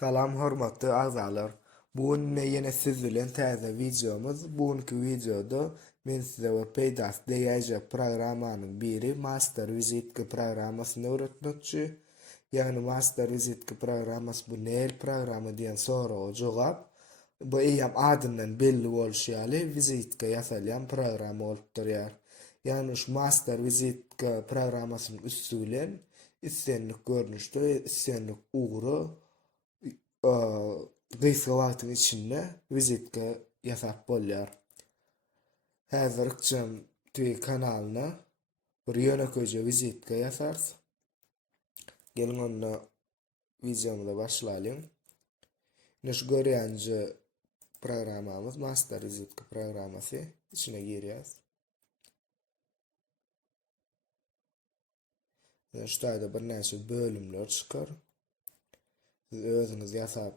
Salam hormatly azalar. Bugün ýene siz bilen täze videomuz. Bugünkü videoda men size we peýdas diýäjek programmanyň biri Master Visit programmasyny öwretmekçi. Ýani Master Visit programmasy bu näil programma diýen soraga jogap. Bu eýem adyndan belli bolşýaly vizitka ýasalýan programma bolup durýar. Ýani şu Master Visit programmasynyň üstü bilen islenlik görnüşde, islenlik ugru gysga wagtyň içinde vizitka ýasap bolýar. Häzirçem Twitch kanalyna bir ýönekeje vizitka ýasars. Gelin onda videomuza başlaýyn. Näş görýänje programmamız Master Vizitka programmasy içine girýäs. Şurada bir näçe bölümler çykar. Siz özüňiz ýasap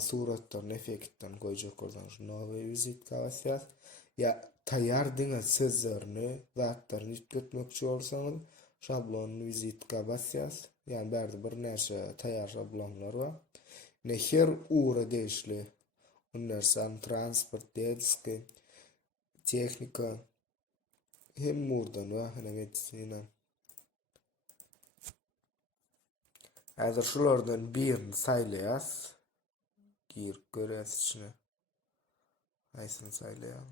suratlaryny efektlerini goýjak bolsaňyz nowy vizitka basyas. Ya taýýar diňe sözlerini, zatlaryny ýetmekçi bolsaňyz şablon vizitka basyas. Ýani bärde bir näçe taýýar şablonlar bar. Her ura deşli. Universal transport, diski, teknika, hem murdan va medisina. Häzir şulardan birini saýlaýas. Gir görýäs içine. Aýsyny saýlaýan.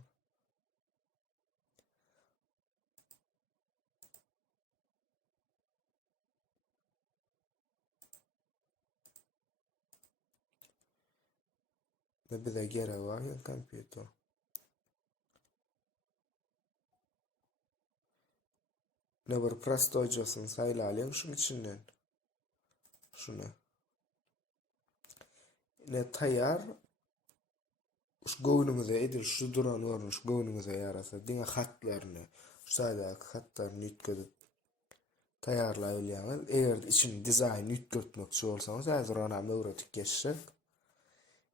Ne bize gerek var ya kompüter. Ne bir prostoycasyny saýlaýan şunun içinden. Şunu. Ne taýýar şu göwnümize edil şu duran orny şu göwnümize ýarasa diňe hatlaryny şu saýdaky hatlaryny ýetkizip taýýarlaýy bilýäňiz. Eger içini dizayn ýetdirmekçi bolsaňyz häzir ona öwretip geçsek.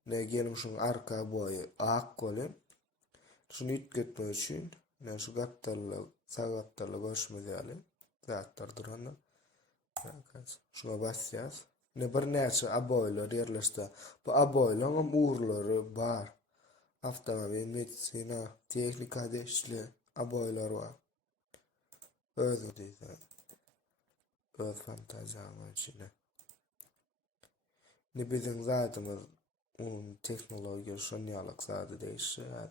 Ne gelim şunun arka boyu ak bolan. Şunu ýetdirmek üçin ne şu gattarly, sagattarly goşmaýaly. Zatlar duranlar. Şuna basýas. Ne bir näçe aboýlar ýerleşdi. Bu aboýlaryň uğurlary bar. Avtomobil, medisina, teknika deşli aboýlar bar. Özü diýse. Öz fantaziýama içinde. Ne biziň zatymyz teknologiýa şonýalyk zady değişýär.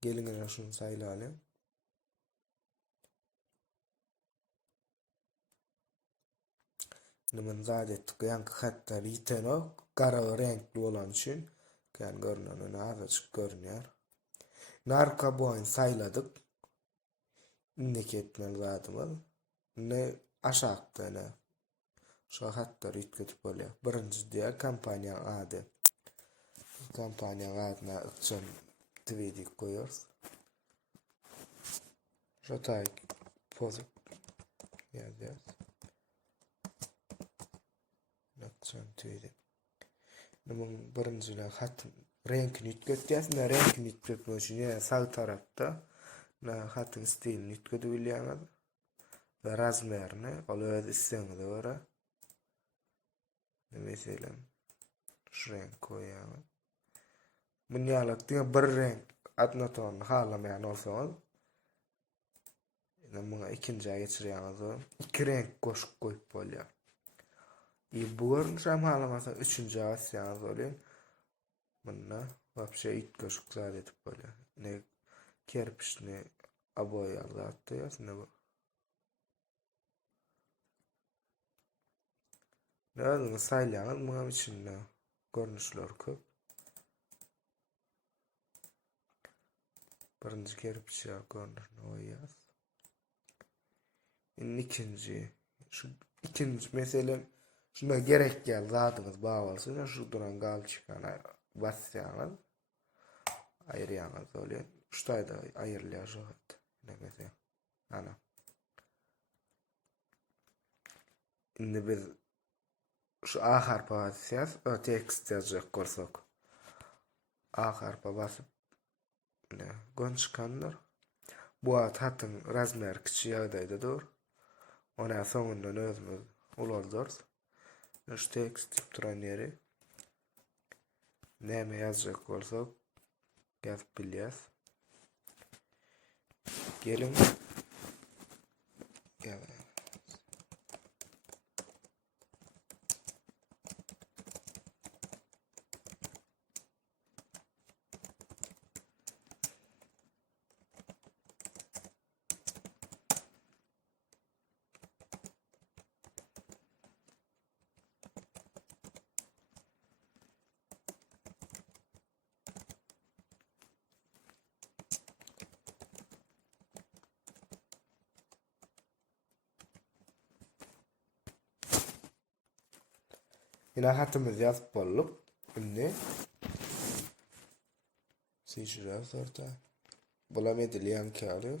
Gelin şunu saýlaýyn. Nimen zadet ýanky hatlar ýitenok gara renkli bolan üçin kan görünen azajyk görünýär. Narka boyun saýladyk. Indiki etmeli zatymyz. Ne aşakda ne. Şu hatlar ýetkizip bolýar. Birinji diýe kompaniýa ady. Kompaniýa adyna üçin tweedik goýarys. Şu taýy pozip ýazýar. Nakçan tweedik. Nimen birinjine hat renkini ýetkizýäs, ne renkini ýetkizmek üçin sağ tarapda ne hatyn stilini ýetkizip bilýäňiz. Ve razmerini ol öz isleňize görä. Meselem şu renk koýýar. Munýalyk diýe bir renk atnaton halamaýan bolsaňyz muňa ikinjiye geçirýäňiz iki renk goşup goýup bolýar. Bu görnüşem halamasa üçüncüye basýaňyz bolýar. Munda wapşe ýetgeşik zat edip bolýar. Ne kerpiçni aboýar zat diýäs ne bu. Näme saýlaňyz muňa içinde görnüşler köp. Birinji kerpiçe görnüşni oýýas. İkinji şu ikinji meselem şuna gerek gel zadyňyz bar bolsa şu duran galçykana basýaňyz aýrýaňyz bolýar. Şuýda aýrylýar näme ana. Indi biz şu A harpa basýas, tekst ýazjak bolsak. A harpa basyp ne gonçkanlar. Bu hatyn razmer kiçi ýagdaýdadyr. Ona soňundan özümiz ulardyrys. Şu text dip duran yeri. Näme ýazjak bolsak ýazyp bilýäs. Gelin. Gelin. Ina hatymyz ýazyp bolduk. Indi seçiriyoruz orada. Bulam edilýän kağıdy.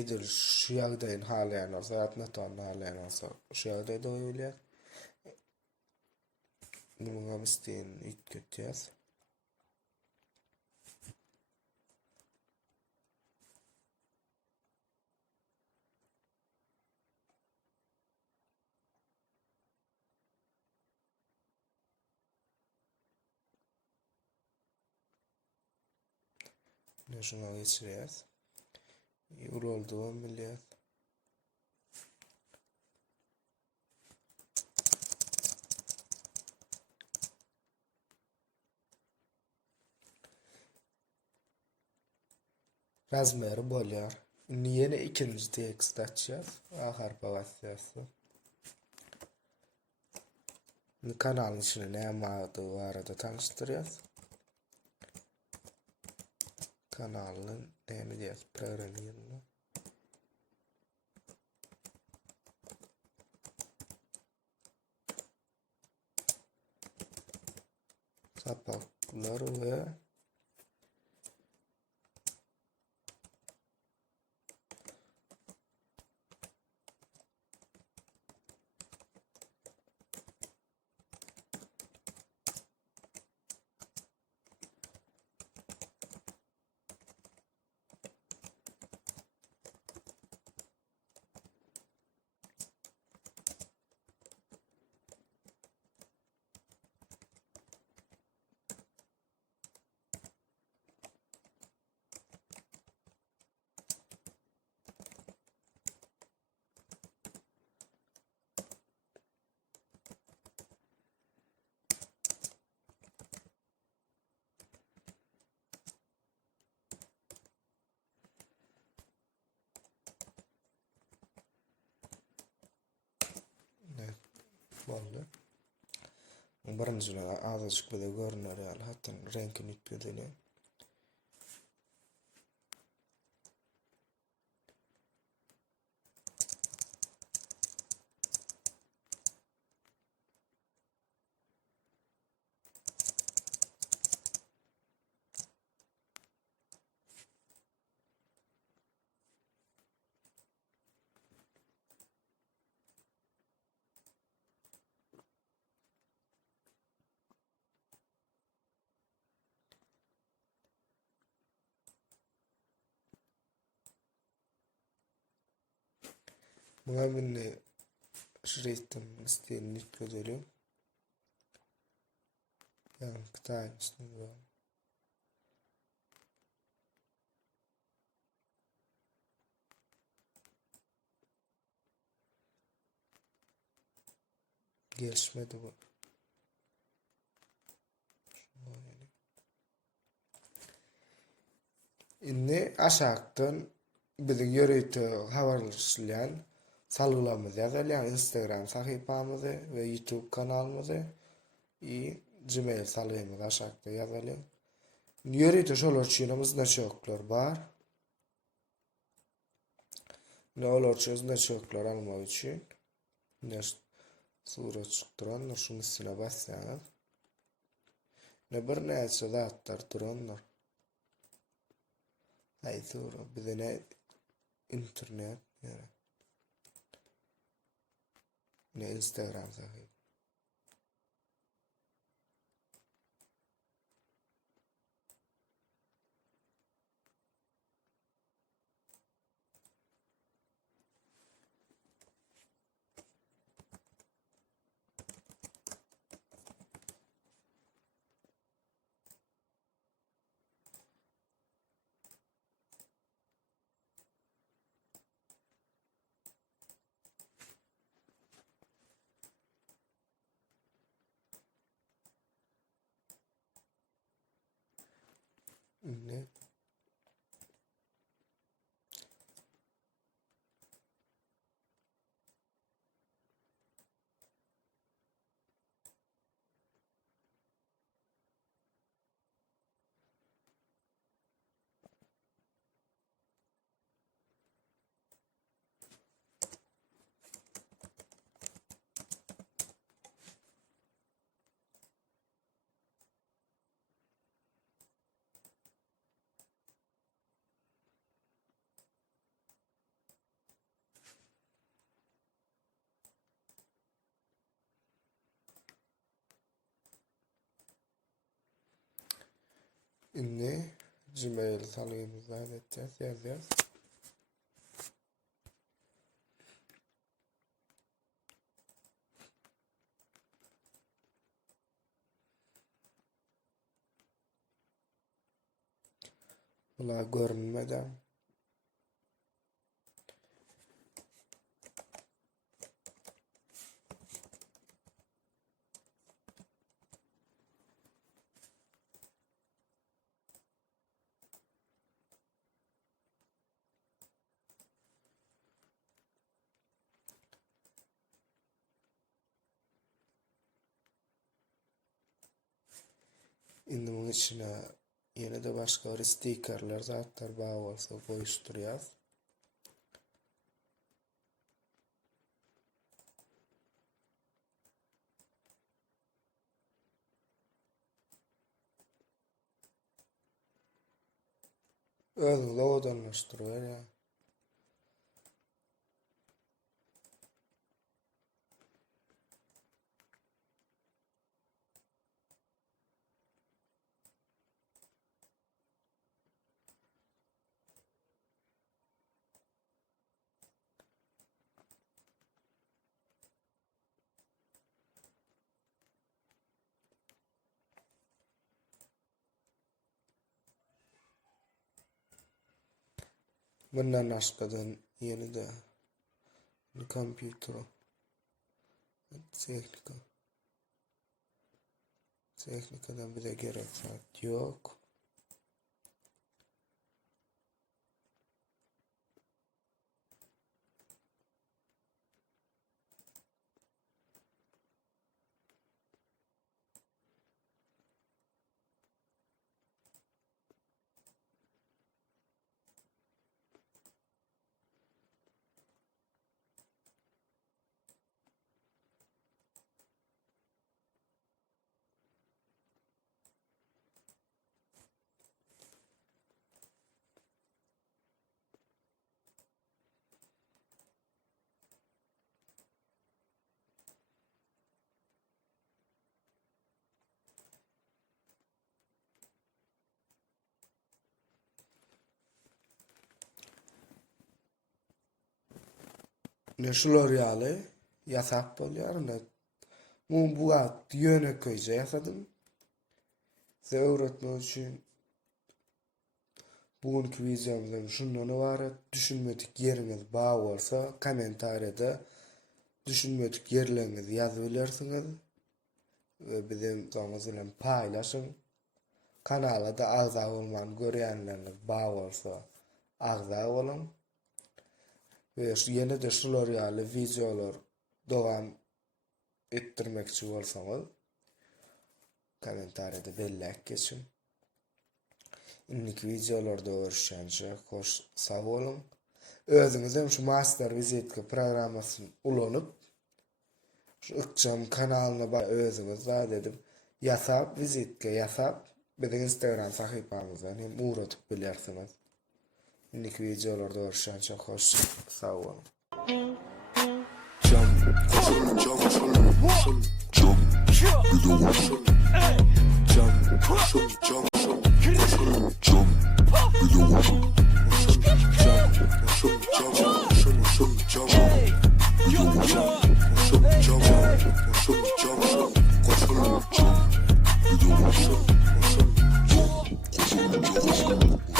Edil şu ýagdaýyny halaýan bolsa, ýa-da notany halaýan bolsa, şu ýagdaýda goýulýar. Numuňa isteýän ýetgetýäs. Şuna geçirýäs. Uraldygyny bilýäs. Razmeri bolýar. Ýene ikinji tekst açýas. Ahar bagasýasy. Kanalyň içine näme ady barada tanıştyrýas. Kanalyň näme diýär? Programmyny. Sapaklar we boldy. Birinji azajyk bile görünür ýaly, hatda renkini ýitmedini. Buna minni şeritim isteýän ýetmedili. Yani kıtayın üstünde. Gelişmedi bu. Inni aşağıdan bizi yörüytü haberleşilen salılamız yazalım. Instagram sayfamızı ve YouTube kanalımızı Gmail salypymyzy aşağıda yazalım. Yörüytü şolar çiğnemiz ne çoklar var. Ne olur çöz ne çoklar almak için. Ne sura çıktıranlar şunun üstüne bassanız. Ne bir neyse zatlar duranlar. Hay sura bize ne internet ne Instagram sayfası. Ne? Ne? Gmail tanıyımızdan edeceğiz. Yazacağız. Ular görünmeden. Indi bunun içine yine de başka bir stikerler zatlar bağ olsa koyuşturuyaz. Özünle odanlaştırıyor ya. Bundan aşkadan yeni de kompüteri teknikadan bir de gerek yok. Ne şular ýaly ýasap bolýar ne. Bu at ýöne köýje ýasadım. Size öwretmek üçin bugünkü videomuzdan şundan ibaret. Düşünmedik yeriniz bağ bolsa kommentariyada düşünmedik yerlerinizi ýazyp bilersiňiz. Ve bizim soňuz bilen paýlaşyň. Kanala da agza bolman görýänleriniz bağ bolsa agza bolun. Ve yine de şular ýaly videolar dowam ettirmekçi bolsaňyz kommentariyada bellek geçin. İnniki videolarda görüşýänçe hoş sag bolun. Özüňiz hem şu master vizitka programmasyny ulanyp şu ykjam kanalyna özüňiz da dedim ýasap vizitka ýasap biziň Instagram sahypamyzdan hem uğratyp bilersiňiz. İnniki videolarda görüşýänçe hoş sag bolun. Jump.